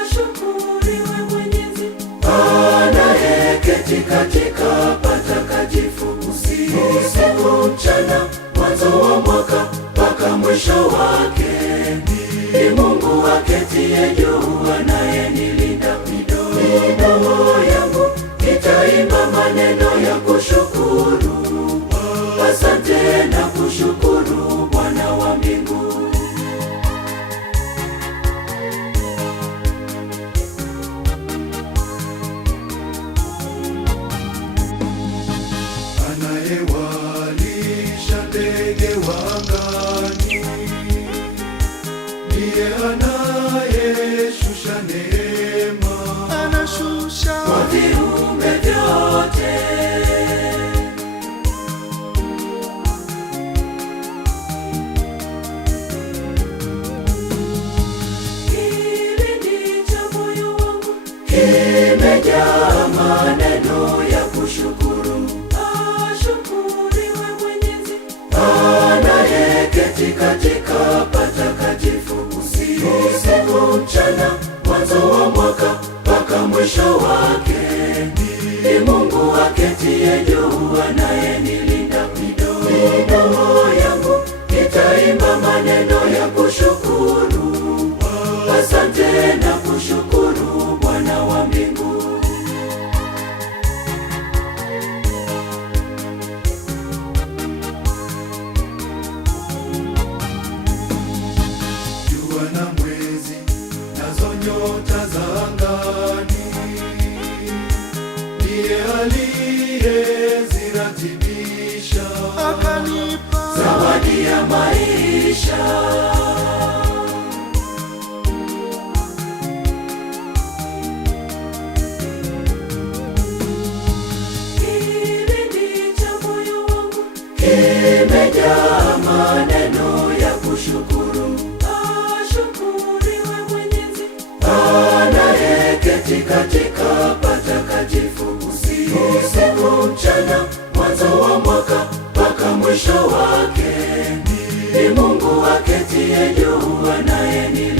ashukuriwe Mwenyezi, anayeketi katika patakatifu, usiku mchana, mwanzo wa mwaka mpaka mwisho wake. Ni Mungu aketie juu, anayenilinda. Midomo yangu itaimba maneno ya kushukuru, asante na kushukuru Bwana wa mbingu. Anayewalisha ndege wa angani, ndiye anayeshusha neema, anashusha kwa viumbe vyote. Kilindi cha moyo wangu kimejaa maneno ya kushukuru, ashukuriwe Mwenyezi, anayeketi katika patakatifu, usiku mchana, mwanzo wa mwaka mpaka mwisho wake. Ni Mungu aketie juu, anayenilinda. Midomo yangu itaimba maneno ya kushukuru, asante na kushukuru Bwana wa mbingu. Jua na mwezi nazo nyota za angani, ndiye aliyeziratibisha, akanipa zawadi ya maisha. Kilindi cha moyo wangu kimejaa maneno ya kushukuru, ashukuriwe Mwenyezi, anayeketi katika patakatifu, usiku mchana, mwanzo wa mwaka mpaka mwisho wake. Ni Mungu aketie juu, anayenilinda.